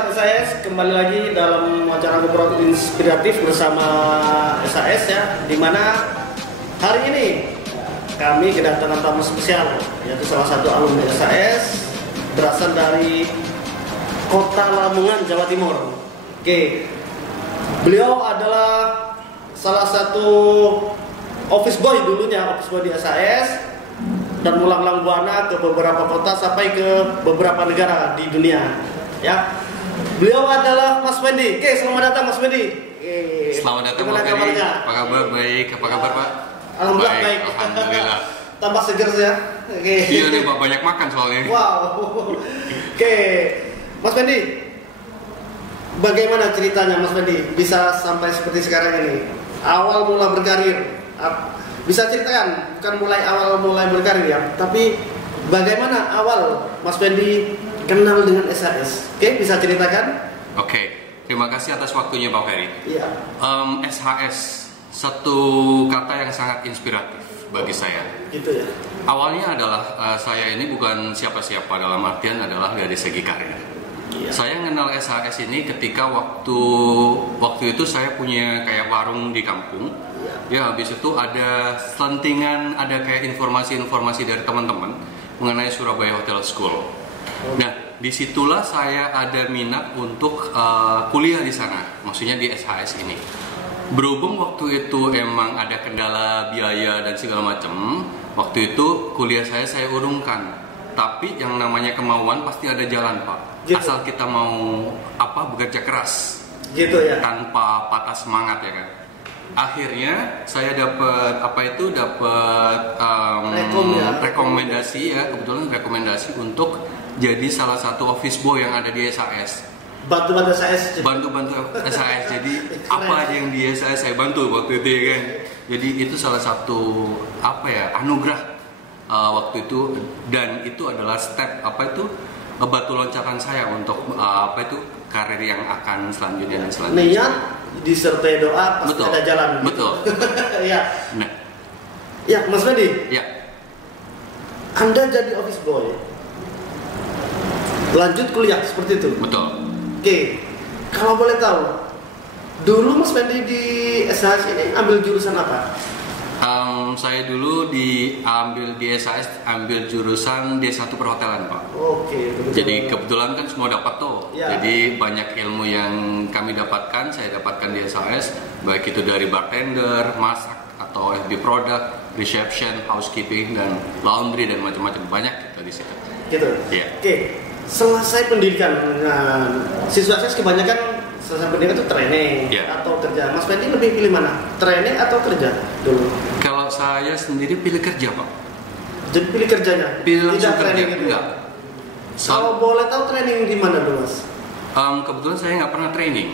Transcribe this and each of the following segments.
sahabat SAS, kembali lagi dalam acara ngobrol inspiratif bersama SAS ya, dimana hari ini kami kedatangan tamu spesial, yaitu salah satu alumni SAS berasal dari Kota Lamongan, Jawa Timur. Oke, beliau adalah salah satu office boy dulunya, office boy di SAS, dan melanglang buana ke beberapa kota sampai ke beberapa negara di dunia. Ya, beliau adalah Mas Wendy. Oke, selamat datang Mas Wendy. Selamat datang Mas Wendy. Apa kabar? Baik. Apa kabar Pak? Alhamdulillah baik. Alhamdulillah. Tambah seger ya. Oke. Iya nih Pak, banyak makan soalnya. Wow. Oke, Mas Wendy. Bagaimana ceritanya Mas Wendy bisa sampai seperti sekarang ini? Awal mula berkarir. Bisa ceritakan, bukan mulai berkarir ya, tapi bagaimana awal Mas Wendy kenal dengan SAS? Oke, bisa ceritakan? Oke, terima kasih atas waktunya Pak Ferry. Iya. SAS, satu kata yang sangat inspiratif bagi saya. Gitu ya. Awalnya adalah saya ini bukan siapa-siapa, dalam artian adalah dari segi karir. Iya. Saya kenal SAS ini ketika waktu itu saya punya kayak warung di kampung. Ya, habis itu ada selentingan, ada kayak informasi-informasi dari teman-teman mengenai Surabaya Hotel School. Nah, disitulah saya ada minat untuk kuliah di sana, maksudnya di SHS ini. Berhubung waktu itu emang ada kendala biaya dan segala macam, waktu itu kuliah saya urungkan. Tapi yang namanya kemauan pasti ada jalan Pak, gitu. Asal kita mau bekerja keras, gitu ya, tanpa patah semangat ya kan. Akhirnya saya dapat rekomendasi ya, kebetulan rekomendasi untuk jadi salah satu office boy yang ada di SAS. Bantu SAS. Bantu SAS. Jadi apa aja yang di SAS saya bantu waktu itu ya kan. Jadi itu salah satu anugerah waktu itu, dan itu adalah step batu loncatan saya untuk karir yang akan selanjutnya dan selanjutnya. Niat disertai doa pasti betul, ada jalan. Betul. Ya. Nah. Ya, Mas Wendy. Ya. Anda jadi office boy, lanjut kuliah seperti itu. Betul. Oke. Kalau boleh tahu, dulu Mas Wendy di SHS ini ambil jurusan apa? Saya dulu diambil di SAS, ambil jurusan D1 perhotelan Pak. Oke. Jadi kebetulan kan semua dapat tuh. Ya. Jadi banyak ilmu yang kami dapatkan, saya dapatkan di SAS, baik itu dari bartender, masak atau FB product, reception, housekeeping, dan laundry dan macam-macam, banyak gitu di situ. Gitu. Iya. Oke. Selesai pendidikan, siswa SAS kebanyakan selesai pendidikan itu training atau kerja. Mas Wendy lebih pilih mana? Training atau kerja dulu? Kalau saya sendiri pilih kerja Pak. Jadi pilih kerjanya? Pilih tidak training kerja, gitu? Enggak. Kalau boleh tahu training di mana dulu Mas? Kebetulan saya nggak pernah training.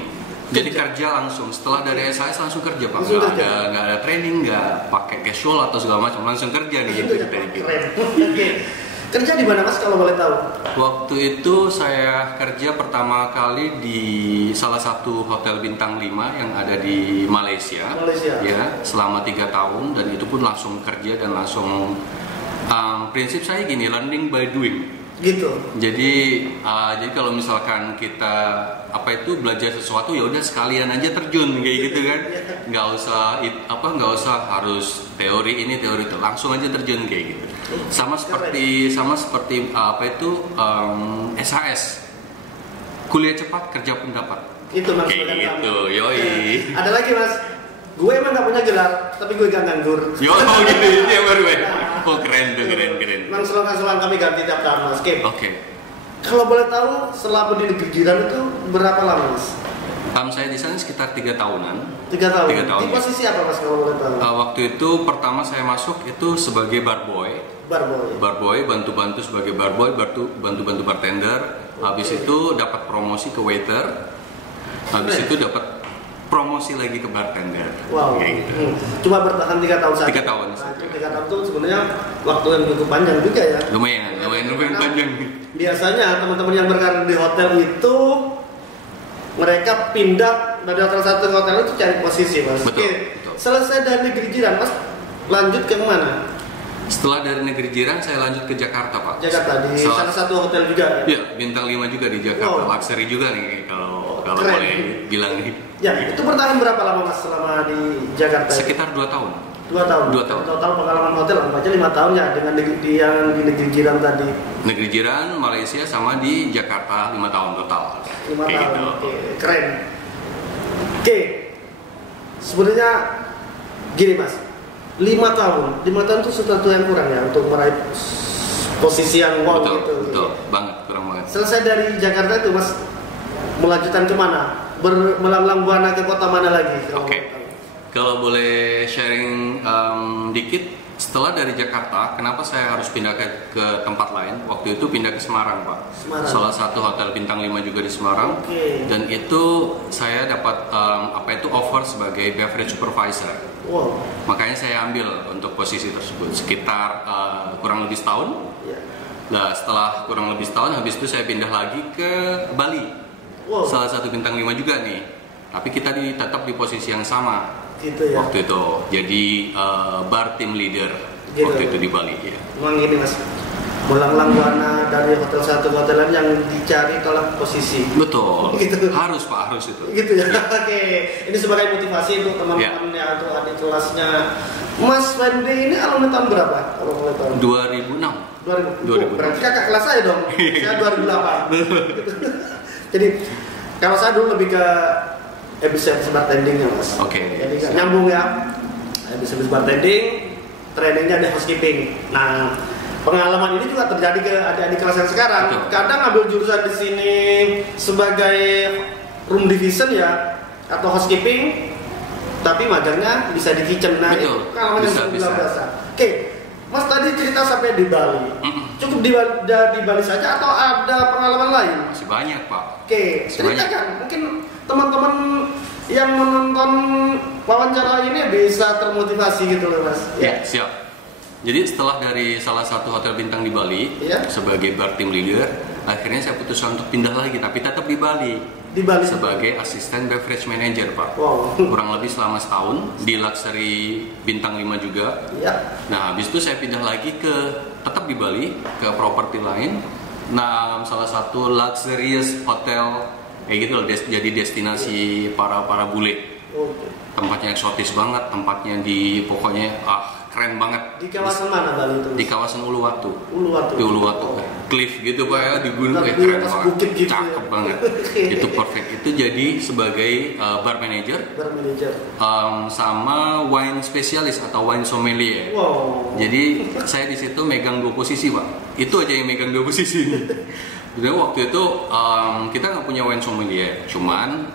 Jadi kerja langsung, setelah dari SAS langsung kerja Pak. Nggak ada training, nggak pakai casual atau segala macam, langsung kerja nih. Itu ya, keren. Oke. Kerja di mana Mas kalau boleh tahu? Waktu itu saya kerja pertama kali di salah satu hotel bintang 5 yang ada di Malaysia. Ya, selama 3 tahun, dan itu pun langsung kerja dan langsung prinsip saya gini, learning by doing. Gitu. Jadi kalau misalkan kita belajar sesuatu, ya udah sekalian aja terjun kayak gitu kan. Nggak usah harus teori ini teori itu, langsung aja terjun kayak gitu. Sama seperti SAS, kuliah cepat kerja pun dapat. Itu maksudnya kayak gitu. Yoi. Ada lagi Mas, gue emang nggak punya gelar, tapi gue gak nganggur. Yo gitu, itu yang baru ya. Oh keren tuh, keren. Memang slogan kami ganti tiap tahun Mas. Oke. Kalau boleh tahu, setelah pendidik kejuruan itu berapa lama Mas? Saya di sana sekitar 3 tahunan. 3 tahun. 3 tahun. Di posisi apa Mas kalau boleh tahu? Waktu itu pertama saya masuk itu sebagai barboy. Barboy, bantu-bantu sebagai barboy, bantu-bantu bartender. Habis itu dapat promosi ke waiter. Habis itu dapat promosi lagi ke bartender. Wow. Gitu. Cuma bertahan 3 tahun saja. 3 tahun. Nah, 3 tahun itu sebenarnya waktu yang cukup panjang juga ya. Lumayan panjang. Biasanya teman-teman yang berkarir di hotel itu mereka pindah dari hotel satu ke hotel itu cari posisi Mas. Betul. Selesai dari negeri jiran Mas, lanjut ke mana? Setelah dari negeri jiran saya lanjut ke Jakarta, Pak. Jakarta di salah satu hotel juga. Iya, bintang 5 juga di Jakarta. Wow. Luxury juga nih kalau Keren. boleh bilang nih. Ya, itu bertahan berapa lama Mas selama di Jakarta? Sekitar 2 tahun. 2 tahun. 2 tahun. Total pengalaman hotel apa aja 5 tahun ya dengan yang di negeri jiran tadi. Negeri jiran Malaysia sama di Jakarta 5 tahun total. 5 Kayak tahun. gitu. Oke, keren. Oke. Sebenarnya gini Mas. 5 tahun itu sesuatu yang kurang ya untuk meraih posisi yang wow Betul, gitu. betul. Banget, kurang banget. Selesai dari Jakarta itu Mas melanjutkan kemana? Melanglang buana ke kota mana lagi? Oke. Kalau boleh sharing dikit, setelah dari Jakarta, kenapa saya harus pindah ke tempat lain? Waktu itu pindah ke Semarang, Pak. Semarang. Salah satu hotel bintang 5 juga di Semarang. Oke. Dan itu saya dapat offer sebagai beverage supervisor. Wow. Makanya saya ambil untuk posisi tersebut sekitar kurang lebih setahun. Ya. Nah, setelah kurang lebih setahun, habis itu saya pindah lagi ke Bali. Wow. Salah satu bintang 5 juga nih. Tapi kita tetap di posisi yang sama. Gitu ya. Waktu itu jadi bar team leader Gitu. waktu itu di Bali. Ya. Memang gini Mas. Melanglang buana dari hotel satu ke hotel lain yang dicari tolak posisi. Betul. Gitu. Harus Pak, harus itu. Gitu ya. Oke. Ini sebagai motivasi untuk teman-teman ya untuk adik kelasnya. Mas Wendy ini alumni tahun berapa? Kalau boleh tahu. 2006. 2000. Berarti kakak kelas saya dong. Saya 2008. Jadi kalau saya dulu lebih ke episode bartending ya Mas. Oke. Jadi nyambung ya. Episode bartending, trainingnya ada housekeeping. Nah, pengalaman ini juga terjadi ke adik-adik kelas yang sekarang. Betul. Kadang ambil jurusan di sini sebagai room division ya atau housekeeping, tapi magangnya bisa di kitchen. Nah, Betul. itu pengalaman yang Bisa. luar biasa. Oke, Mas tadi cerita sampai di Bali. Cukup di Bali saja atau ada pengalaman lain? Masih banyak Pak. Oke, Masih banyak. ceritakan. Mungkin teman-teman yang menonton wawancara ini bisa termotivasi gitu loh Mas. Ya, siap. Jadi setelah dari salah satu hotel bintang di Bali Iya. sebagai bar team leader, akhirnya saya putuskan untuk pindah lagi, tapi tetap di Bali Di Bali sebagai asisten beverage manager, Pak. Wow. Kurang lebih selama setahun di luxury bintang 5 juga. Iya. Nah, habis itu saya pindah lagi tetap di Bali ke properti lain. Nah, salah satu luxurious hotel kayak gitu loh, jadi destinasi para bule. Oke. Tempatnya eksotis banget, tempatnya pokoknya keren banget. Di kawasan mana Bali itu? Di kawasan Uluwatu. Uluwatu. Di Uluwatu. Cliff gitu Pak ya, di gunung Di keren atas banget. bukit gitu Cakep ya. banget. Itu perfect. Itu jadi sebagai bar manager Bar manager. sama wine spesialis atau wine sommelier. Wow. Jadi saya di situ megang 2 posisi Pak. Itu aja yang megang 2 posisi ini. Jadi waktu itu kita nggak punya wine sommelier, cuman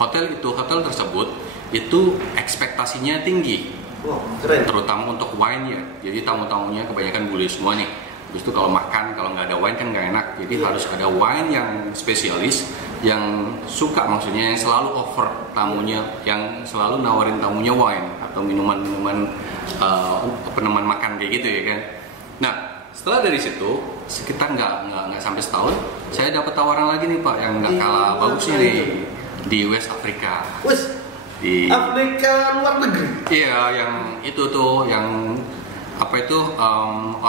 hotel tersebut itu ekspektasinya tinggi, Wow, keren. terutama untuk wine-nya. Jadi tamu-tamunya kebanyakan bule semua nih. Habis itu kalau makan, kalau nggak ada wine kan nggak enak. Jadi Iya. harus ada wine yang spesialis, yang suka maksudnya yang selalu offer tamunya, yang selalu nawarin tamunya wine atau minuman-minuman peneman makan kayak gitu ya kan. Nah, setelah dari situ sekitar nggak sampai setahun, saya dapat tawaran lagi nih Pak yang nggak kalah bagusnya nih di West Africa. Wes, Di Afrika luar negeri. Iya, yang itu tuh yang apa itu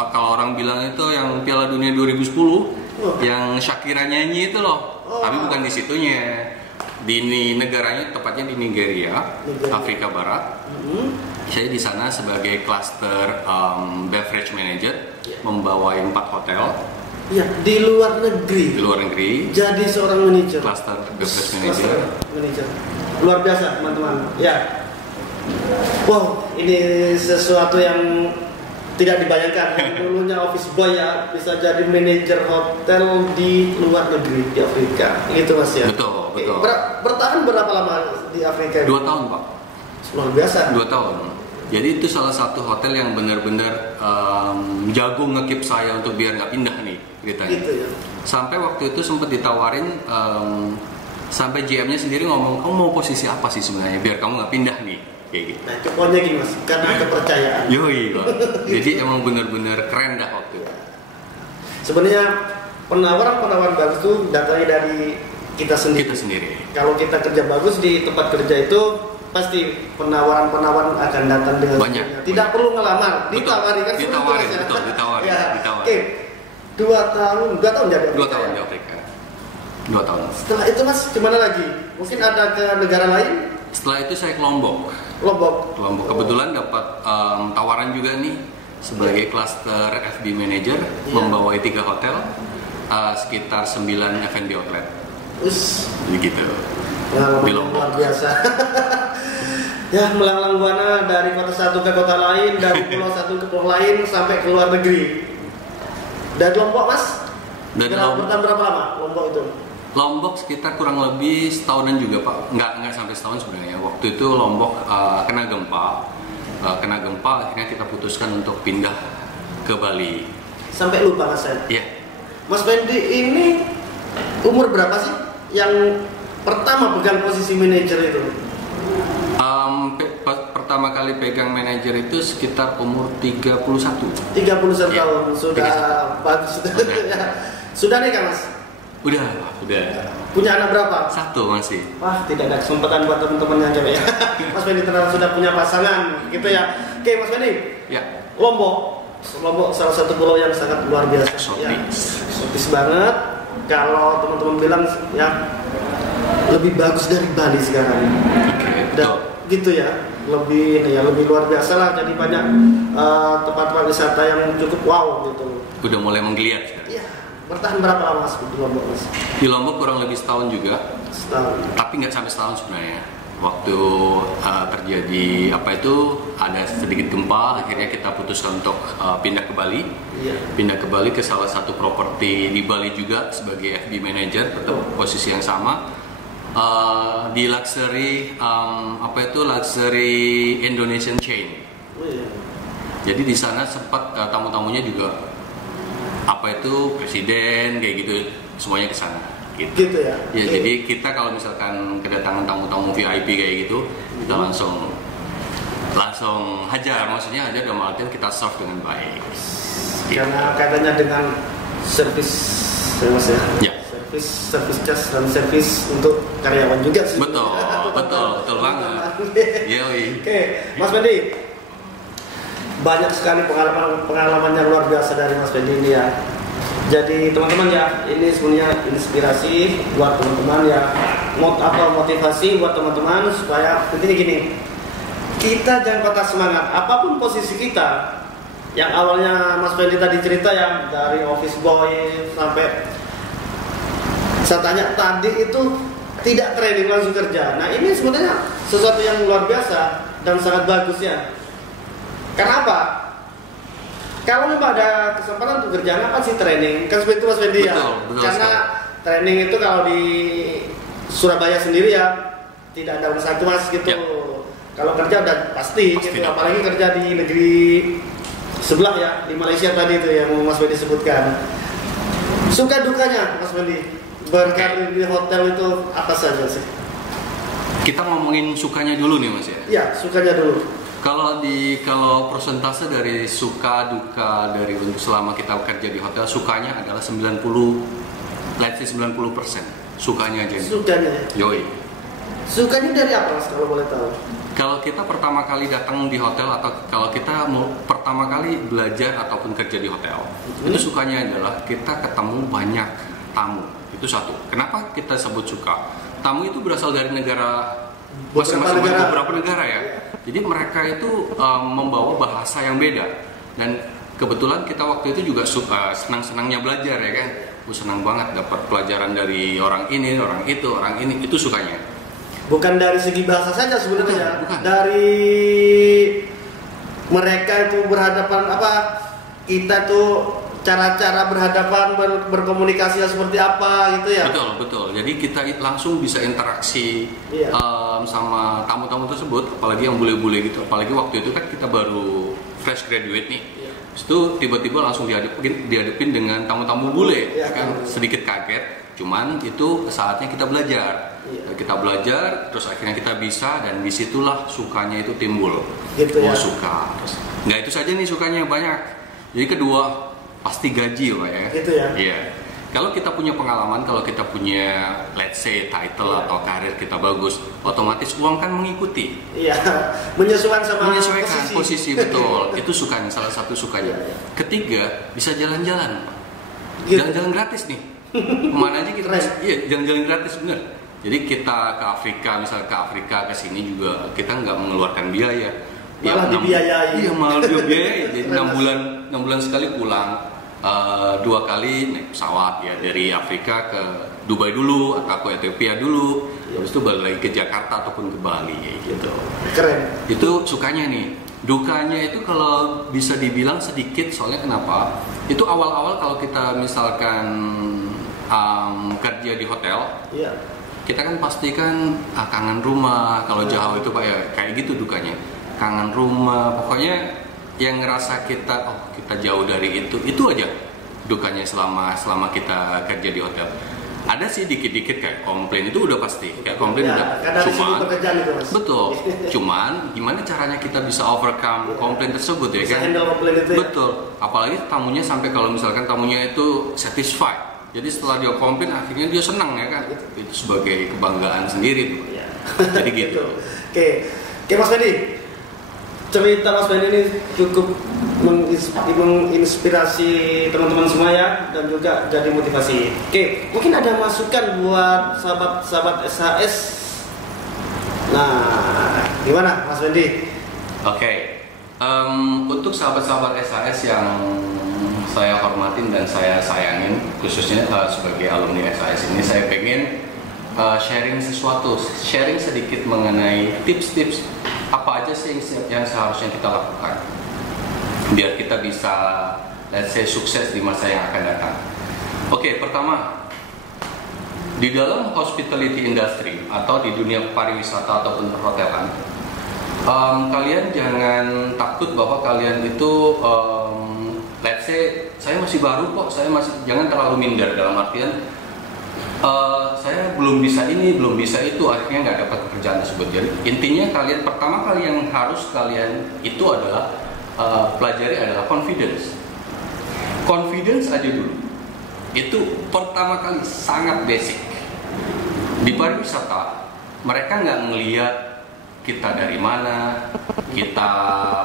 kalau orang bilang itu yang Piala Dunia 2010 yang Shakira nyanyi itu loh. Tapi bukan di situnya. Di negaranya tepatnya di Nigeria, Afrika Barat. Saya di sana sebagai cluster beverage manager, membawa 4 hotel Iya, di luar negeri. di luar negeri. Jadi seorang manajer. Cluster beverage Cluster manager. manager. Luar biasa teman-teman. Ya. Wow, ini sesuatu yang tidak dibayangkan. Yang dulunya office boy ya bisa jadi manajer hotel di luar negeri di Afrika. Gitu Mas ya. Betul, Oke, betul. Bertahan berapa lama di Afrika? 2 tahun Pak. Luar biasa. 2 tahun. Jadi itu salah satu hotel yang benar-benar jago ngekip saya untuk biar nggak pindah nih ceritanya. Gitu ya. Sampai waktu itu sempat ditawarin, sampai GM-nya sendiri ngomong, kamu mau posisi apa sih sebenarnya biar kamu nggak pindah nih, kayak gitu. Nah, itu poinnya gini Mas, karena kepercayaan. Yoi Pak. Jadi emang benar-benar keren dah waktu itu. Sebenarnya penawaran bagus itu datangnya dari kita sendiri. Kita sendiri. Kalau kita kerja bagus di tempat kerja itu pasti penawaran-penawaran akan datang dengan banyak. Tidak perlu ngelamar, Betul. ditawari kan? Ditawari, ya? betul, ditawari. Ya. Ditawari. Oke, 2 tahun jadi. 2 tahun di Afrika. 2 tahun. Setelah itu Mas, kemana lagi? Mungkin ada ke negara lain? Setelah itu saya ke Lombok. Lombok. Kebetulan dapat tawaran juga nih sebagai cluster FB manager, membawai 3 hotel, sekitar 9 F&B outlet. Begitu. Di Lombok. Luar biasa. Ya, melanglang buana dari kota satu ke kota lain, dari pulau satu ke pulau lain sampai ke luar negeri. Dari Lombok Mas? Dari Bertahan berapa lama Lombok itu? Lombok sekitar kurang lebih setahunan juga Pak. Nggak sampai setahun sebenarnya. Waktu itu Lombok kena gempa. Akhirnya kita putuskan untuk pindah ke Bali. Sampai lupa Mas saya. Iya. Mas Fendi ini umur berapa sih yang pertama pegang posisi manajer itu? Pertama kali pegang manajer itu sekitar umur 31. 31 ya, tahun. Sudah bagus. Sudah nikah Mas? Udah. Punya anak berapa? 1 masih. Wah, tidak ada kesempatan buat teman-teman yang cewek ya. Mas Fendi ternyata sudah punya pasangan, gitu ya. Oke, Mas Fendi. Ya. Lombok salah satu pulau yang sangat luar biasa. Eksotis banget. Kalau teman-teman bilang ya lebih bagus dari Bali sekarang. Dan gitu ya. Lebih luar biasa lah. Jadi banyak tempat wisata yang cukup wow gitu. Udah mulai menggeliat. Iya. Bertahan berapa lama Mas di Lombok Mas? Di Lombok kurang lebih setahun juga. Setahun. Tapi nggak sampai setahun sebenarnya. Waktu terjadi ada sedikit gempa, akhirnya kita putuskan untuk pindah ke Bali. Iya. Pindah ke Bali ke salah satu properti di Bali juga sebagai FB manager, tetap posisi yang sama. Di luxury luxury Indonesian chain. Iya. Jadi di sana sempat tamu-tamunya juga presiden kayak gitu, semuanya ke sana. Gitu ya. Ya, jadi kita kalau misalkan kedatangan tamu-tamu VIP kayak gitu, kita langsung hajar, maksudnya hajar dalam artian kita serve dengan baik. Karena katanya dengan servis Mas ya. Servis cas dan servis untuk karyawan juga sih. Betul banget. Oke, Mas Fendi. Banyak sekali pengalaman yang luar biasa dari Mas Fendi ini ya. Jadi teman-teman ya, ini sebenarnya inspirasi buat teman-teman ya, motivasi buat teman-teman supaya intinya gini, kita jangan patah semangat apapun posisi kita. Yang awalnya Mas Fendi tadi cerita ya, dari office boy sampai saya tanya tadi itu tidak training langsung kerja. Nah ini sebenarnya sesuatu yang luar biasa dan sangat bagus ya. Karena apa? Kalau memang ada kesempatan untuk kerja, apa sih training? Kan seperti itu Mas Fendi ya. Betul Karena sekali. training itu kalau di Surabaya sendiri ya tidak ada satu Mas gitu. Ya. Kalau kerja udah pasti gitu. Apalagi kerja di negeri sebelah ya, di Malaysia tadi itu yang Mas Fendi sebutkan. Suka dukanya Mas Fendi berkarir di hotel itu apa saja sih? Kita ngomongin sukanya dulu nih Mas ya. Iya, sukanya dulu. Kalau persentase dari suka duka dari untuk selama kita bekerja di hotel, sukanya adalah 90% sukanya aja. Sukanya. Yoi. Sukanya dari apa Mas kalau boleh tahu? Kalau kita pertama kali datang di hotel atau kalau kita mau pertama kali belajar ataupun kerja di hotel, itu sukanya adalah kita ketemu banyak tamu. Itu satu. Kenapa kita sebut suka? Tamu itu berasal dari negara masing-masing, beberapa negara ya. Jadi mereka itu membawa bahasa yang beda, dan kebetulan kita waktu itu juga senang-senangnya belajar ya kan. Senang banget dapat pelajaran dari orang ini, orang itu sukanya. Bukan dari segi bahasa saja sebenarnya, bukan. Dari mereka itu berhadapan kita tuh cara-cara berhadapan berkomunikasi seperti apa gitu ya. Betul. Jadi kita langsung bisa interaksi sama tamu-tamu tersebut, apalagi yang bule-bule gitu. Apalagi waktu itu kan kita baru fresh graduate nih. Itu tiba-tiba langsung dihadapin dengan tamu-tamu bule, kan sedikit kaget. Cuman itu saatnya kita belajar. Kita belajar, terus akhirnya kita bisa, dan disitulah sukanya itu timbul. Gitu ya. Suka. Terus, nggak itu saja nih sukanya banyak. Jadi kedua pasti gaji Pak ya. Gitu ya. Iya. Kalau kita punya pengalaman, kalau kita punya let's say title atau karir kita bagus, otomatis uang kan mengikuti. Iya, menyesuaikan sama posisi betul. Itu sukanya, salah satu sukanya. Ketiga, bisa jalan-jalan. Jalan-jalan gratis nih. Kemana aja kita bisa, iya, jalan-jalan gratis bener. Jadi kita ke Afrika, misalnya ke Afrika ke sini juga kita nggak mengeluarkan biaya. Malah dibiayai. Iya, malah dibiayai. Jadi 6 bulan sekali pulang. 2 kali naik pesawat ya, dari Afrika ke Dubai dulu atau ke Ethiopia dulu, habis itu balik lagi ke Jakarta ataupun ke Bali gitu. Keren. Itu sukanya nih. Dukanya itu kalau bisa dibilang sedikit, soalnya kenapa? Itu awal-awal kalau kita misalkan kerja di hotel, kita kan pasti kan kangen rumah. Kalau jauh itu Pak ya kayak gitu dukanya. Kangen rumah, pokoknya yang ngerasa kita kita jauh dari itu aja dukanya selama kita kerja di hotel. Ada sih dikit-dikit kayak komplain, itu udah pasti kayak komplain udah, cuman itu, Mas. Betul, cuman gimana caranya kita bisa overcome komplain tersebut ya bisa kan? Handle komplain itu, betul, apalagi tamunya sampai kalau misalkan tamunya itu satisfied, jadi setelah dia komplain akhirnya dia senang ya kan, itu sebagai kebanggaan sendiri tuh. Jadi gitu. Oke Mas Fendi, cerita Mas Fendi ini cukup menginspirasi teman-teman semua ya, dan juga jadi motivasi. Oke, mungkin ada masukan buat sahabat-sahabat SHS. Nah, gimana Mas Fendi? Oke, untuk sahabat-sahabat SHS yang saya hormatin dan saya sayangin, khususnya sebagai alumni SHS ini, saya pengen sharing sedikit mengenai tips-tips apa aja sih yang seharusnya kita lakukan biar kita bisa, let's say, sukses di masa yang akan datang. Oke, pertama, di dalam hospitality industry atau di dunia pariwisata ataupun perhotelan, kalian jangan takut bahwa kalian itu, let's say, saya masih baru kok, jangan terlalu minder dalam artian saya belum bisa ini, belum bisa itu, akhirnya nggak dapat pekerjaan tersebut. Jadi intinya pertama kali yang harus kalian itu adalah pelajari adalah confidence aja dulu. Itu pertama kali, sangat basic. Di pariwisata mereka nggak ngelihat kita dari mana, kita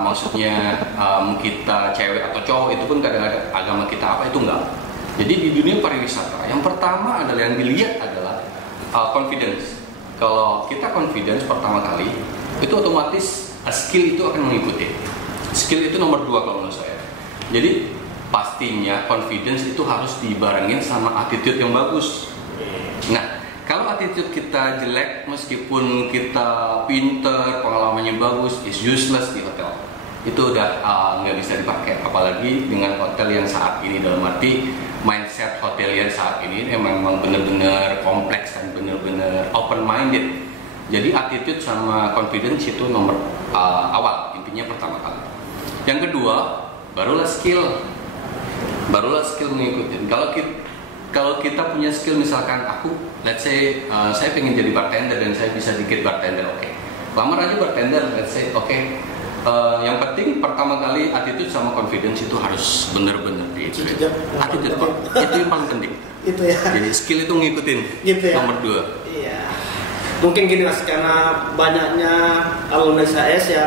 maksudnya kita cewek atau cowok, itu pun kadang-kadang agama kita apa, itu enggak. Jadi di dunia pariwisata yang pertama adalah yang dilihat adalah confidence. Kalau kita confidence pertama kali, itu otomatis skill itu akan mengikuti. Skill itu nomor 2 kalau menurut saya. Jadi pastinya confidence itu harus dibarengin sama attitude yang bagus. Nah, kalau attitude kita jelek, meskipun kita pinter, pengalamannya bagus, is useless di hotel. Itu udah nggak bisa dipakai. Apalagi dengan hotel yang saat ini, dalam arti mindset hotelier saat ini memang benar-benar kompleks dan benar-benar open minded. Jadi attitude sama confidence itu nomor awal, intinya pertama kali. Yang kedua, barulah skill mengikuti. Kalau kita punya skill, misalkan aku, let's say, saya pengen jadi bartender dan saya bisa dikit bartender, oke. Lamar aja bartender, let's say, oke. Yang penting pertama kali attitude sama confidence itu harus benar-benar itu attitude Pak. Itu yang paling penting. Itu ya. Jadi skill itu ngikutin. Gitu ya. Nomor 2. Iya. Mungkin gini Mas, karena banyaknya alumni SHS ya,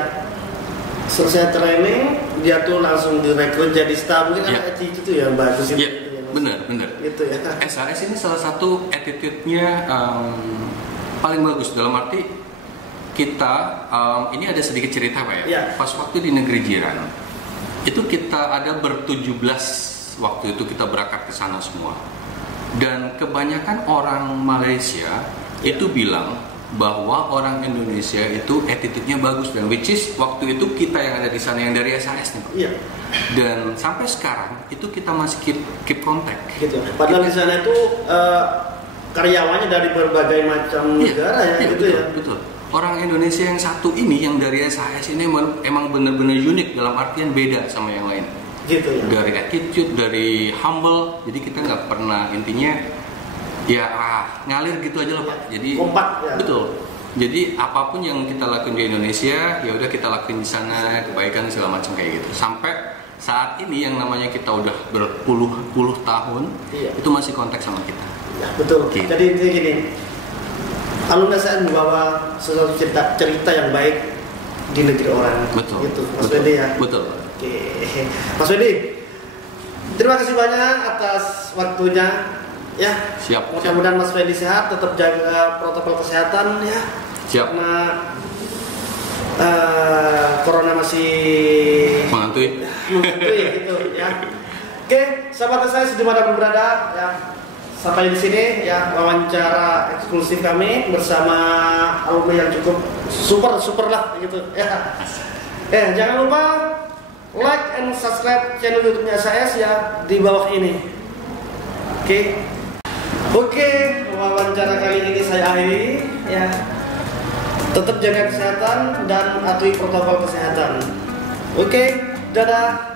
selesai training dia tuh langsung direkrut jadi staff, mungkin attitude itu yang bagus itu. Iya, benar. Gitu ya. SHS ini salah satu attitude-nya paling bagus, dalam arti kita, ini ada sedikit cerita Pak ya. Pas waktu di negeri jiran, itu kita ada ber-17 waktu itu kita berangkat ke sana semua. Dan kebanyakan orang Malaysia itu bilang bahwa orang Indonesia itu attitude-nya bagus, dan which is waktu itu kita yang ada di sana yang dari SHS nih Pak. Iya. Dan sampai sekarang itu kita masih keep contact. Gitu. Padahal di sana itu karyawannya dari berbagai macam negara ya, gitu betul, ya. Betul. Orang Indonesia yang satu ini, yang dari SHS ini emang benar-benar unik, dalam artian beda sama yang lain. Gitu ya. Dari attitude, dari humble, jadi kita nggak pernah, intinya ya ngalir gitu aja loh Pak. Jadi kompak ya. Betul. Jadi apapun yang kita lakuin di Indonesia, ya udah kita lakuin di sana, kebaikan segala macam kayak gitu. Sampai saat ini yang namanya kita udah berpuluh-puluh tahun, itu masih kontak sama kita. Ya, betul. Gitu. Jadi intinya gini, alumni saya membawa sesuatu cerita yang baik di negeri orang. Betul. Gitu, Mas Wendy ya. Betul. Oke, Mas Wendy, terima kasih banyak atas waktunya. Ya, Siap. mudah-mudahan Mas Wendy sehat, tetap jaga protokol kesehatan ya. Siap. Karena corona masih Menghantui. gitu ya. Oke, sahabat saya di mana pun berada ya. Sampai di sini ya wawancara eksklusif kami bersama alumni yang cukup super lah gitu ya. Jangan lupa like and subscribe channel YouTube-nya SAS ya di bawah ini. Oke, wawancara kali ini saya akhiri ya. Tetap jaga kesehatan dan patuhi protokol kesehatan. Oke, dadah.